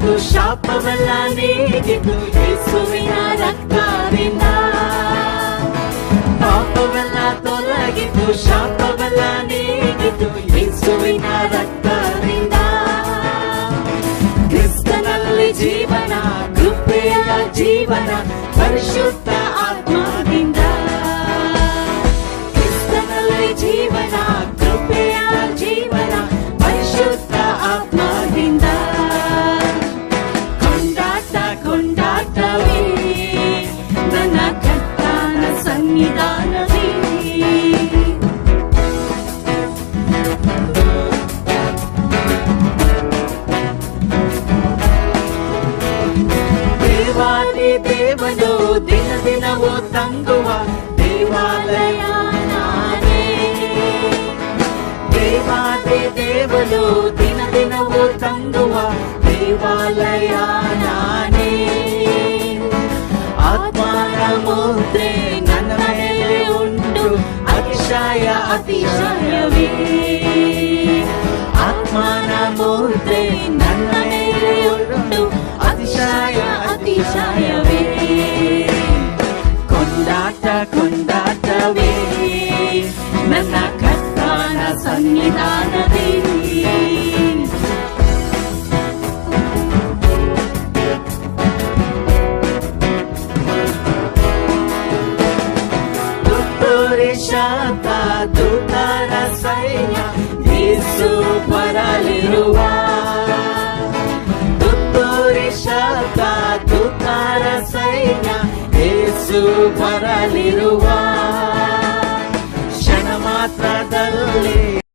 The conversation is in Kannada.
ತೊಲಗಿತು, ಶಾಪವೆಲ್ಲ ನೀಗಿತು ಯೇಸುವಿನ ರಕ್ತದಿಂದ. ಪಾಪವೆಲ್ಲ ತೊಲಗಿತು, ಶಾಪವೆಲ್ಲ ನೀಗಿತು ಯೇಸುವಿನ ರಕ್ತದಿಂದ. ಕ್ರಿಸ್ತನಲ್ಲಿ ಜೀವನ, ಕೃಪೆಯ ಜೀವನ, ಪರಿಶುದ್ಧ ಆತ್ಮದಿಂದ. ಕ್ರಿಸ್ತನಲ್ಲಿ ಜೀವನ, ಕೃಪೆಯ ಜೀವನ, ಪರಿಶುದ್ಧ ಆತ್ಮದಿಂದ. ಕೊಂಡಾಟ ಕೊಂಡಾಟವೇ ನನ್ನ ಕರ್ತನ ಸನ್ನಿಧಾನವೇ. ದೇವಾದಿ ದೇವನು ದಿನ ದಿನವೂ ತಂಗುವ ದೇವಾಲಯ ನಾನೇ. ದೇವಾದಿ ದೇವನು ದಿನ ದಿನವೂ ತಂಗುವ ದೇವಾಲಯ ನಾನೇ. ಆತ್ಮನ ಮುದ್ರೆ ನನ್ನ ಮೇಲೆ ಉಂಟು, ಅತಿಶಯ ಅತಿಶಯವೇ. ಆತ್ಮನ ಮುದ್ರೆ ನನ್ನ ಮೇಲೆ ಉಂಟು, ಅತಿಶಯ ಅತಿಶಯವೇ. ಕೊಂಡಾಟ ಕೊಂಡಾಟವೇ ನನ್ನ ಕರ್ತನ ಸನ್ನಿಧಾನವೇ. ತುತ್ತೂರಿ ಶಾಂತ ದೂತರ ಸೈನ್ಯ ಯೇಸು ಬರಲಿರುವ. ತುತ್ತೂರಿ ಶಾಂತ ದೂತರ ಸೈನ್ಯ ಯೇಸು ಬರಲಿರುವ.